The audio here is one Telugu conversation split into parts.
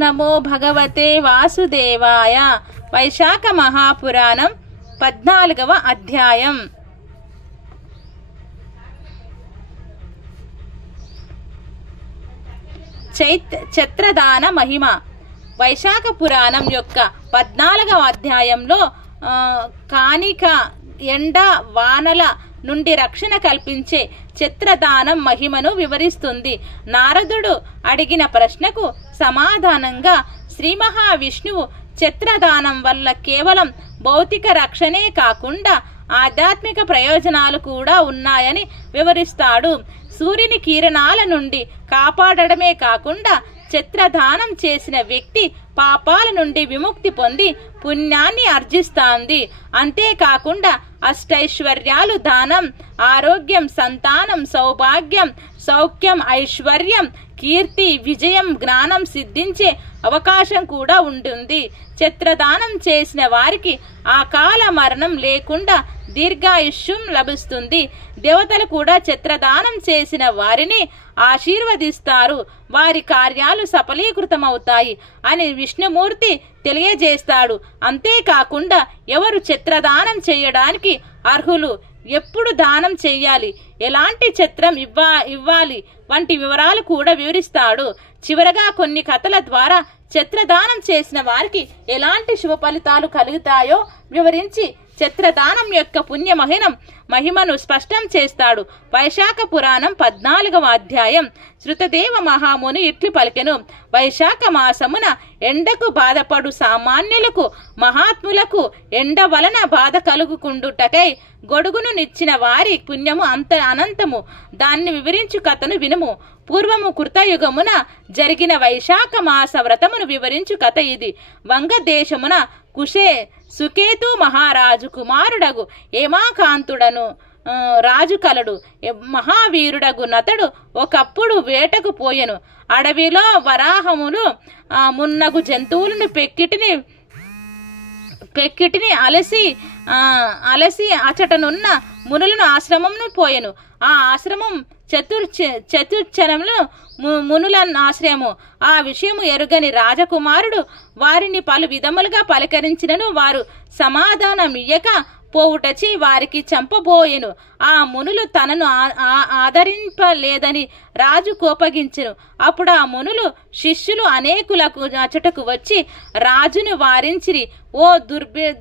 నమో భగవతే వాసుదేవాయ. వైశాఖ మహాపురాణం 14వ అధ్యాయం. ఛత్రదాన మహిమ. వైశాఖ పురాణం యొక్క 14వ అధ్యాయంలో కానిక ఎండ వానల నుండి రక్షణ కల్పించే ఛత్రదానం మహిమను వివరిస్తుంది. నారదుడు అడిగిన ప్రశ్నకు సమాధానంగా శ్రీ మహావిష్ణువు ఛత్రదానం వల్ల కేవలం భౌతిక రక్షణే కాకుండా ఆధ్యాత్మిక ప్రయోజనాలు కూడా ఉన్నాయని వివరిస్తాడు. సూర్యుని కిరణాల నుండి కాపాడడమే కాకుండా ఛత్రదానం చేసిన వ్యక్తి పాపాల నుండి విముక్తి పొంది పుణ్యాన్ని ఆర్జిస్తాంది. అంతేకాకుండా అష్టైశ్వర్యాలు, దానం, ఆరోగ్యం, సంతానం, సౌభాగ్యం, సౌఖ్యం, ఐశ్వర్యం, కీర్తి, విజయం, జ్ఞానం సిద్ధించే అవకాశం కూడా ఉంటుంది. ఛత్రదానం చేసిన వారికి అకాల మరణం లేకుండా దీర్ఘాయుష్యం లభిస్తుంది. దేవతలు కూడా ఛత్రదానం చేసిన వారిని ఆశీర్వదిస్తారు. వారి కార్యాలు సఫలీకృతమవుతాయి అని విష్ణుమూర్తి తెలియజేస్తాడు. అంతేకాకుండా ఎవరు ఛత్రదానం చేయడానికి అర్హులు, ఎప్పుడు దానం చెయ్యాలి, ఎలాంటి ఛత్రం ఇవ్వాలి వంటి వివరాలు కూడా వివరిస్తాడు. చివరగా కొన్ని కథల ద్వారా ఛత్రదానం చేసిన వారికి ఎలాంటి శుభ ఫలితాలు కలుగుతాయో వివరించి ఛత్రదానం యొక్క పుణ్య మహిమను స్పష్టం చేస్తాడు. వైశాఖ పురాణం 14వ అధ్యాయం. శృతదేవ మహాముని ఇట్లు పలికెను. వైశాఖ మాసమున ఎండకు బాధపడు సామాన్యులకు, మహాత్ములకు ఎండ వలన బాధ కలుగుకుండుటకై గొడుగును నిచ్చిన వారి పుణ్యము అనంతము. దాన్ని వివరించు కథను వినుము. పూర్వము కృతయుగమున జరిగిన వైశాఖ మాస వ్రతమును వివరించు కథ ఇది. వంగదేశమున సుకేతు మహారాజు కుమారుడగు ఏమాకాంతుడను రాజు కలడు. మహావీరుడగు నతడు ఒకప్పుడు వేటకు పోయెను. అడవిలో వరాహములు మున్నగు జంతువులను పెక్కిటిని అలసి అచటనున్న మునులను ఆశ్రమమును పోయెను. ఆ ఆశ్రమం చతుర్చరములు మునుల ఆశ్రయము. ఆ విషయము ఎరుగని రాజకుమారుడు వారిని పలు విధములుగా పలకరించినను వారు సమాధానమియ్యక పోవుటచి వారికి చంపబోయెను. ఆ మునులు తనను ఆదరింపలేదని రాజు కోపగించెను. అప్పుడు ఆ మునులు శిష్యులు అనేకులకు అచటకు వచ్చి రాజును వారించిరి. ఓ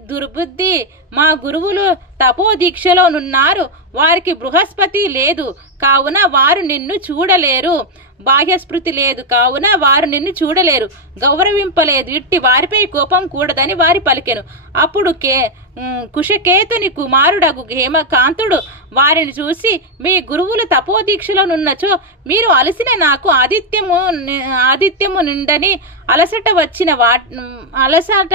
దుర్బుద్ధి, మా గురువులు తపోదీక్షలో నున్నారు. వారికి బృహస్పతి లేదు కావున వారు నిన్ను చూడలేరు. బాహ్యస్మృతి లేదు కావున వారు నిన్ను చూడలేరు, గౌరవింపలేదు. ఇట్టి వారిపై కోపం కూడదని వారి పలికెను. అప్పుడు కుశకేతుని కుమారుడగు హేమకాంతుడు వారిని చూసి, మీ గురువులు తపోదీక్షలో నున్నచో మీరు అలసిన నాకు ఆదిత్యము నిండని అలసట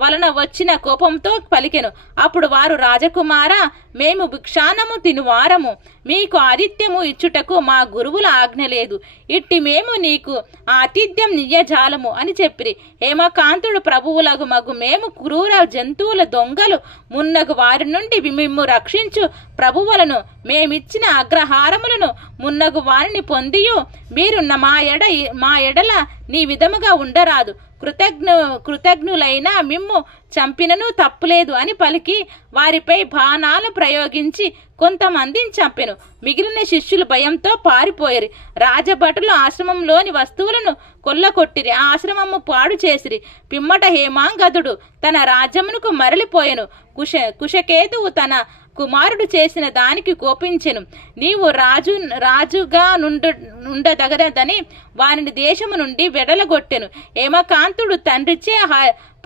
వలన వచ్చిన కోపంతో పలికెను. అప్పుడు వారు, రాజకుమార, మేము భిక్షానము తినువారము, మీకు ఆతిథ్యము ఇచ్చుటకు మా గురువుల ఆజ్ఞ లేదు. ఇట్టి మేము నీకు ఆతిథ్యం నియ్యజాలము అని చెప్పిరి. హేమకాంతుడు, ప్రభువులకు మేము క్రూర జంతువుల దొంగలు మున్నగు వారి నుండి మిమ్ము రక్షించు ప్రభువులను, మేమిచ్చిన అగ్రహారములను మున్నగు వారిని పొందియు మీరు మా ఎడల నీ విధముగా ఉండరాదు. కృతజ్ఞులైన మిమ్ము చంపినను తప్పులేదు అని పలికి వారిపై బాణాలు ప్రయోగించి కొంతమందిని చంపెను. మిగిలిన శిష్యులు భయంతో పారిపోయారు. రాజభటులు ఆశ్రమంలోని వస్తువులను కొల్లకొట్టిరి, ఆశ్రమము పాడు చేసిరి. పిమ్మట హేమాంగదుడు తన రాజ్యమునకు మరలిపోయెను. కుశకేతువు తన కుమారుడు చేసిన దానికి కోపించెను. నీవు రాజుగా ఉండదగదని వారిని దేశము నుండి వెడలగొట్టెను. హేమకాంతుడు తండ్రిచే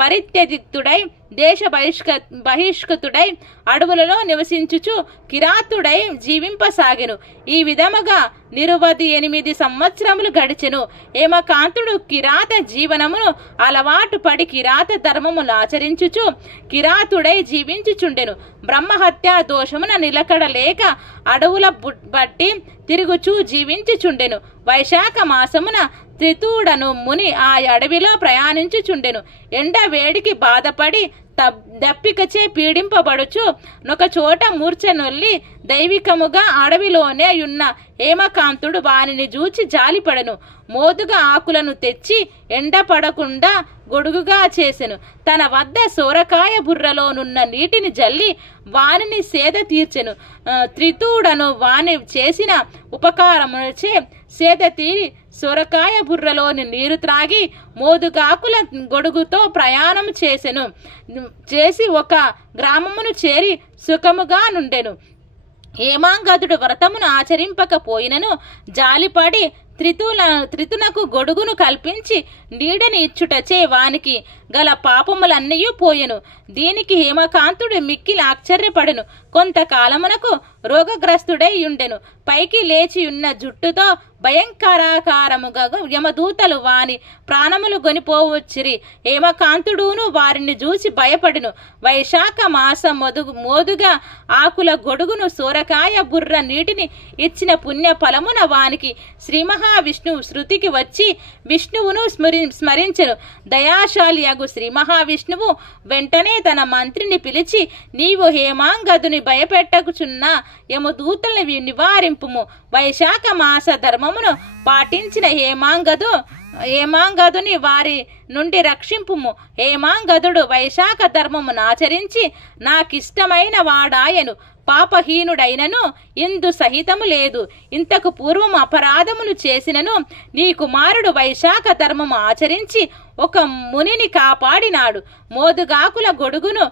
పరిత్యజితుడై దేశ బహిష్కృతుడై అడవులలో నివసించుచు కిరాతుడై జీవింపసాగెను. ఈ విధముగా 28 సంవత్సరములు గడిచెను. హేమకాంతుడు కిరాత జీవనమును అలవాటు పడి కిరాత ధర్మములు ఆచరించుచు కిరాతుడై జీవించుచుండెను. బ్రహ్మహత్యా దోషమున నిలకడలేక అడవుల బట్టి తిరుగుచూ జీవించుచుండెను. వైశాఖ మాసమున త్రితూడను ముని ఆ అడవిలో ప్రయాణించుచుండెను. ఎండ వేడికి బాధపడి దప్పికచే పీడింపబడుచు నొక చోట మూర్ఛనొల్లి దైవికముగా అడవిలోనే ఉన్న హేమకాంతుడు వానిని చూచి జాలిపడను. మోదుగా ఆకులను తెచ్చి ఎండపడకుండా గొడుగుగా చేసెను. తన వద్ద సోరకాయ బుర్రలోనున్న నీటిని జల్లి వానిని సేద తీర్చెను. త్రితూడను వాని చేసిన ఉపకారముచే సేద తీరి సొరకాయ బుర్రలోని నీరు త్రాగి మోదుగాకుల గొడుగుతో ప్రయాణం చేసి ఒక గ్రామమును చేరి సుఖముగా నుండెను. హేమాంగదుడు వ్రతమును ఆచరింపకపోయినను జాలిపడి త్రితునకు గొడుగును కల్పించి నీడని ఇచ్చుటచే వానికి గల పాపములన్నీ పోయెను. దీనికి హేమకాంతుడు మిక్కిలి ఆశ్చర్యపడెను. కొంతకాలమునకు రోగగ్రస్తుడై ఉండెను. పైకి లేచి ఉన్న జుట్టుతో భయంకరాకారముగా యమదూతలు వాని ప్రాణములు గొనిపోవచ్చిరి. హేమకాంతుడును వారిని చూసి భయపడెను. వైశాఖ మాస మోదుగా ఆకుల గొడుగును సోరకాయ బుర్ర నీటిని ఇచ్చిన పుణ్య ఫలమున వానికి శ్రీ మహావిష్ణువు శృతికి వచ్చి విష్ణువును స్మరించెను. దయాశాలి అగు శ్రీ మహావిష్ణువు వెంటనే తన మంత్రిని పిలిచి, నీవు హేమాంగదుని భయపెట్టకుచున్న యమదూతల్ని నివారింపుము. వైశాఖ మాస ధర్మమును పాటించిన హేమాంగదుని వారి నుండి రక్షింపుము. హేమాంగదుడు వైశాఖ ధర్మమును ఆచరించి నాకిష్టమైన వాడాయను. పాపహీనుడైనను ఇందు సహితము లేదు. ఇంతకు పూర్వం అపరాధమును చేసినను నీ కుమారుడు వైశాఖ ధర్మము ఆచరించి ఒక మునిని కాపాడినాడు. మోదుగాకుల గొడుగును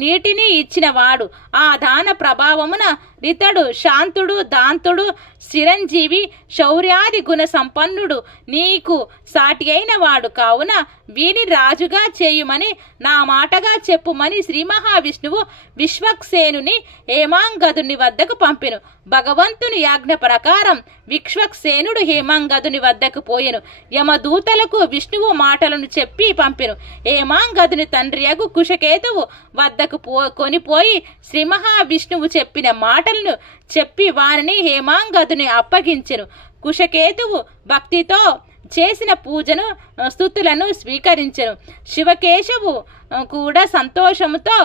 నీటిని ఇచ్చినవాడు. ఆ దాన ప్రభావమున ఇతడు శాంతుడు, దాంతుడు, చిరంజీవి, శౌర్యాది గుణ సంపన్నుడు, నీకు సాటి అయిన వాడు. కావున వీని రాజుగా చేయుమని నా మాటగా చెప్పుమని శ్రీ మహావిష్ణువు విశ్వక్సేనుని హేమాంగదుని వద్దకు పంపెను. భగవంతుని యాజ్ఞ ప్రకారం విశ్వక్సేనుడు హేమాంగదుని వద్దకు పోయెను. యమదూతలకు విష్ణువు మాటలను చెప్పి పంపెను. హేమాంగదుని తండ్రి అగు కుశకేతువు వద్దకు కొనిపోయి శ్రీ మహావిష్ణువు చెప్పిన మాటలను చెప్పి వారిని హేమాంగదుని అప్పగించెను. కుశకేతువు భక్తితో చేసిన పూజను స్తుతులను స్వీకరించెను. శివకేశవు కూడా సంతోషముతో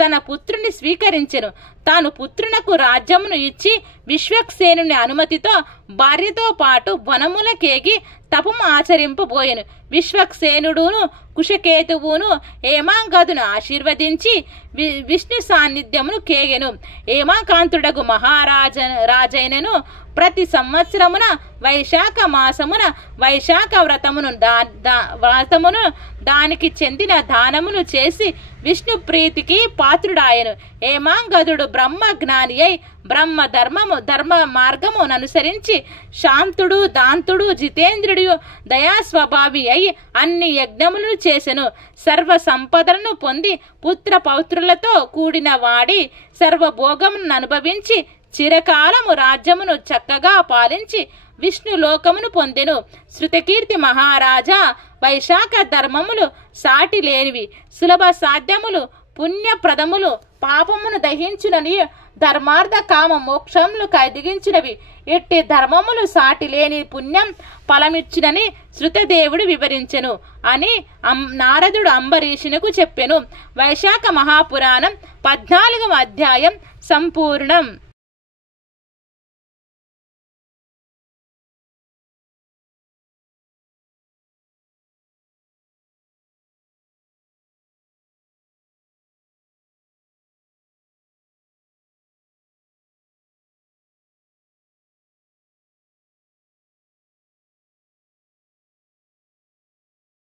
తన పుత్రుని స్వీకరించెను. తాను పుత్రునకు రాజ్యమును ఇచ్చి విశ్వక్సేనుని అనుమతితో భార్యతో పాటు వనములకేగి తపము ఆచరింపబోయెను. విశ్వక్సేనుడును కుశకేతువును హేమాంగదును ఆశీర్వదించి విష్ణు సాన్నిధ్యమును కేగెను. హేమాకాంతుడగు రాజైనను ప్రతి సంవత్సరమున వైశాఖ మాసమున వైశాఖ వ్రతమును దానికి చెందిన దానమును చేసి విష్ణు ప్రీతికి పాత్రుడాయను. హేమాంగదుడు బ్రహ్మ జ్ఞాని అయి ధర్మ మార్గమును అనుసరించి శాంతుడు, దాంతుడు, జితేంద్రుడు, దయాస్వభావి అయి అన్ని యజ్ఞములను చేసెను. సర్వ సంపదలను పొంది పుత్ర పౌత్రులతో కూడిన వాడి సర్వభోగమును అనుభవించి చిరకాలము రాజ్యమును చక్కగా పాలించి విష్ణు లోకమును పొందెను. శృతకీర్తి మహారాజా, వైశాఖ ధర్మములు సాటి లేనివి, సులభ సాధ్యములు, పుణ్యప్రదములు, పాపమును దహించునని ధర్మార్థ కామ మోక్షములు కలిగించినవి. ఇట్టి ధర్మములు సాటి లేని పుణ్యం ఫలమిచ్చునని శృతదేవుడు వివరించెను అని నారదుడు అంబరీషునకు చెప్పెను. వైశాఖ మహాపురాణం 14వ అధ్యాయం సంపూర్ణం.